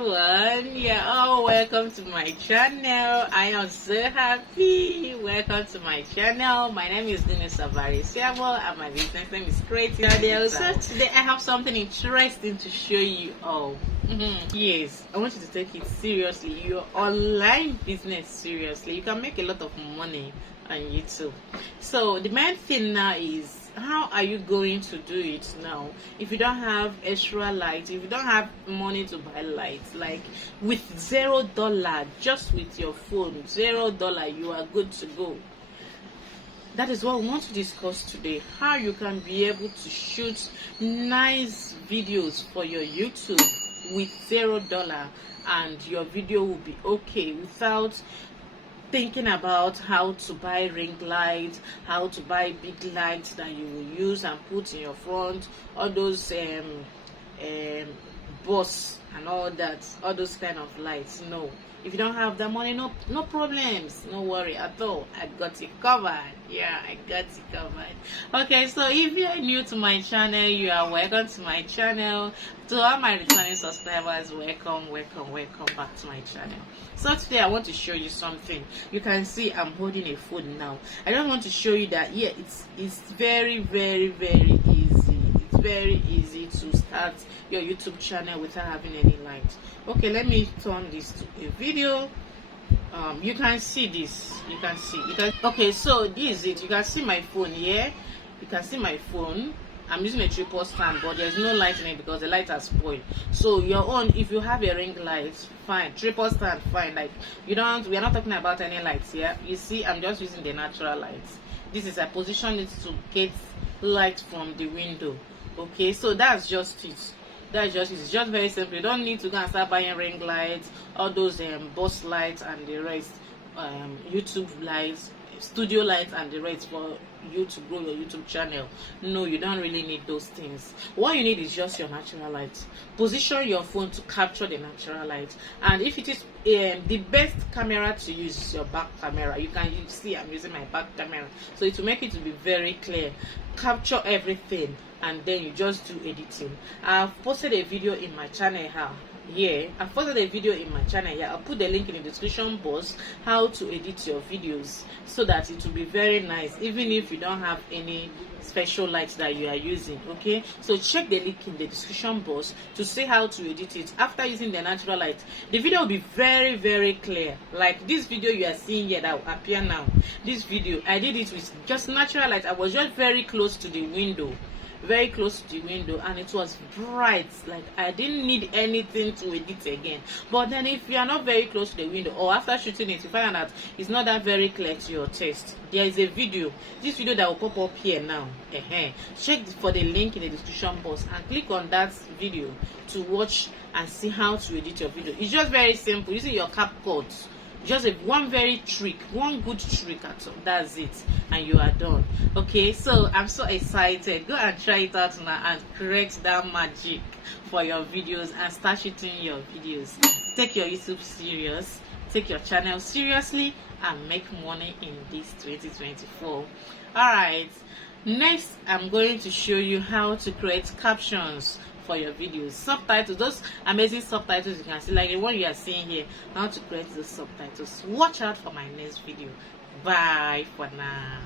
everyone, you're all welcome to my channel. I am so happy. Welcome to my channel. My name is Dennis Siabo and my business name is Creative. So today I have something interesting to show you all. Yes, I want you to take it seriously. Your online business seriously. You can make a lot of money on YouTube. So the main thing now is, how are you going to do it now if you don't have extra light, if you don't have money to buy lights? Like with $0, just with your phone, $0, you are good to go. That is what we want to discuss today, how you can be able to shoot nice videos for your YouTube with $0 and your video will be okay without thinking about how to buy ring lights, how to buy big lights that you will use and put in your front, all those bus and all those kind of lights. No, if you don't have the money, no problems, no worry at all. I got it covered. Yeah, I got it covered. Okay, so if you are new to my channel, you are welcome to my channel. To all my returning subscribers, welcome back to my channel. So today I want to show you something. You can see I'm holding a phone now. I just want to show you that it's very easy. It's very easy to start your YouTube channel without having any light. Okay, let me turn this to a video. You can see this. Okay, so this is it. You can see my phone here. You can see my phone. I'm using a tripod stand, but there's no light in it because the light has spoiled. So your own, if you have a ring light, fine. Tripod stand, fine. Like we are not talking about any lights here. You see, I'm just using the natural lights. This is, I position it to get light from the window. Okay, so that's just it. It's just very simple. You don't need to go and start buying ring lights, all those bus lights and the rest, YouTube lights, studio lights and the rest for you to grow your YouTube channel. No, you don't really need those things. What you need is just your natural light. Position your phone to capture the natural light, and if it is the best camera to use is your back camera. You see I'm using my back camera, so it will make it to be very clear, capture everything, and then you just do editing. I've posted a video in my channel I've posted a video in my channel here. I'll put the link in the description box, how to edit your videos so that it will be very nice, even if you don't have any special lights that you are using. Okay, so check the link in the description box to see how to edit it. After using the natural light, the video will be very clear. Like this video you are seeing here that will appear now. This video I did it with just natural light. I was just very close to the window, and it was bright. Like I didn't need anything to edit again. But then if you are not very close to the window, or after shooting it you find out it's not that very clear to your taste, there is a video, this video that will pop up here now. Check for the link in the description box and click on that video to watch and see how to edit your video. It's just very simple using your CapCut. Just one good trick at all. That's it, and you are done. Okay, so I'm so excited. Go and try it out now and create that magic for your videos and start shooting your videos. Take your YouTube serious, take your channel seriously, and make money in this 2024. All right, next I'm going to show you how to create captions for your videos, subtitles, those amazing subtitles you can see, like the one you are seeing here. How to create those subtitles. Watch out for my next video. Bye for now.